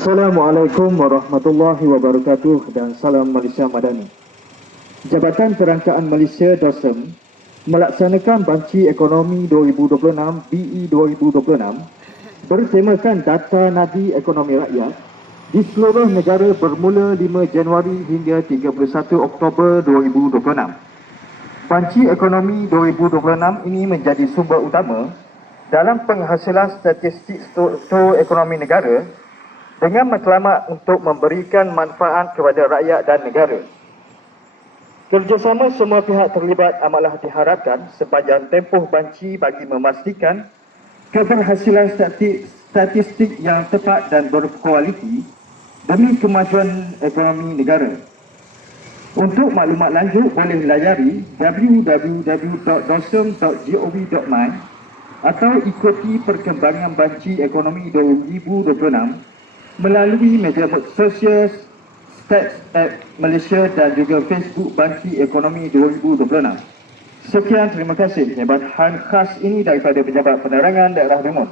Assalamualaikum warahmatullahi wabarakatuh dan salam Malaysia Madani. Jabatan Perangkaan Malaysia DOSM melaksanakan Banci Ekonomi 2026 BE 2026 bertemakan data nadi ekonomi rakyat di seluruh negara bermula 5 Januari hingga 31 Oktober 2026. Banci Ekonomi 2026 ini menjadi sumber utama dalam penghasilan statistik struktur ekonomi negara dengan matlamat untuk memberikan manfaat kepada rakyat dan negara. Kerjasama semua pihak terlibat amatlah diharapkan sepanjang tempoh banci bagi memastikan keberhasilan statistik yang tepat dan berkualiti demi kemajuan ekonomi negara. Untuk maklumat lanjut boleh layari www.dosm.gov.my atau ikuti perkembangan Banci Ekonomi 2026 melalui media sosial Stats App Malaysia dan juga Facebook Banci Ekonomi 2026. Sekian, terima kasih. Jabatan khas ini daripada Pejabat Penerangan Daerah Remon.